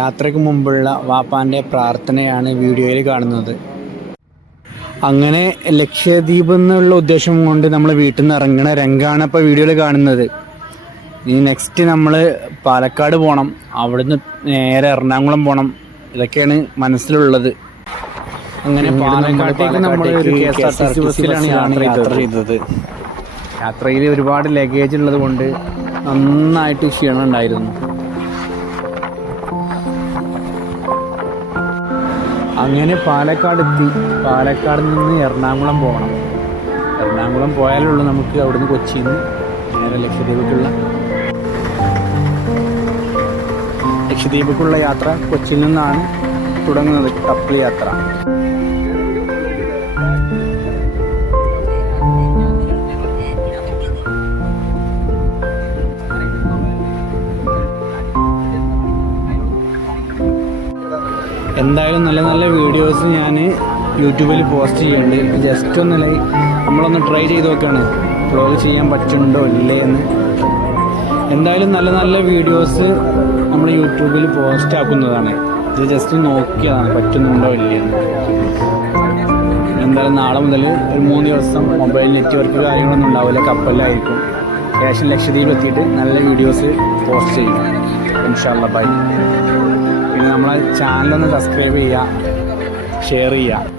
യാത്രയ്ക്ക് മുമ്പുള്ള വാപ്പാൻ്റെ പ്രാർത്ഥനയാണ് വീഡിയോയിൽ കാണുന്നത്. അങ്ങനെ ലക്ഷദ്വീപ് എന്നുള്ള ഉദ്ദേശം കൊണ്ട് നമ്മൾ വീട്ടിൽ നിന്ന് ഇറങ്ങുന്ന രംഗമാണ് ഇപ്പോൾ വീഡിയോയിൽ കാണുന്നത്. ഇനി നെക്സ്റ്റ് നമ്മൾ പാലക്കാട് പോകണം, അവിടുന്ന് നേരെ എറണാകുളം പോകണം. ഇതൊക്കെയാണ് മനസ്സിലുള്ളത്. അങ്ങനെ പാലക്കാട്ടേക്ക് നമ്മൾ ഒരു KSRTC ബസ്സിലാണ് യാത്ര ചെയ്തത്. യാത്രയിൽ ഒരുപാട് ലഗേജ് ഉള്ളത് കൊണ്ട് നന്നായിട്ട് ക്ഷീണം ഉണ്ടായിരുന്നു. അങ്ങനെ പാലക്കാട് എത്തി. പാലക്കാട് നിന്ന് എറണാകുളം പോകണം. എറണാകുളം പോയാലുള്ളൂ നമുക്ക് അവിടുന്ന് കൊച്ചിയിൽ നിന്ന് നേരെ ലക്ഷദ്വീപിലേക്കുള്ള യാത്ര. കൊച്ചിയിൽ നിന്നാണ് തുടങ്ങുന്നത് കപ്പൽ യാത്ര. എന്തായാലും നല്ല നല്ല വീഡിയോസ് ഞാൻ യൂട്യൂബിൽ പോസ്റ്റ് ചെയ്യുന്നുണ്ട്. ജസ്റ്റ് നമ്മളൊന്ന് ട്രൈ ചെയ്ത് നോക്കുകയാണ് വ്ളോഗ് ചെയ്യാൻ പറ്റുന്നുണ്ടോ ഇല്ലേ എന്ന്. എന്തായാലും നല്ല നല്ല വീഡിയോസ് നമ്മൾ യൂട്യൂബിൽ പോസ്റ്റ് ആക്കുന്നതാണ്. ഇത് ജസ്റ്റ് നോക്കിയതാണ് പറ്റുന്നുണ്ടോ ഇല്ലേ എന്ന്. എന്തായാലും നാളെ മുതൽ ഒരു 3 ദിവസം മൊബൈൽ നെറ്റ്വർക്ക് കാര്യങ്ങളൊന്നും ഉണ്ടാവില്ല, കപ്പലിലായിരിക്കും. ശേഷം ലക്ഷദ്വീപ് എത്തിയിട്ട് നല്ല വീഡിയോസ് പോസ്റ്റ് ചെയ്യും ഇൻഷാ അല്ലാഹ്. ബൈ. പിന്നെ നമ്മളെ ചാനലൊന്ന് സബ്സ്ക്രൈബ് ചെയ്യുക, ഷെയർ ചെയ്യുക.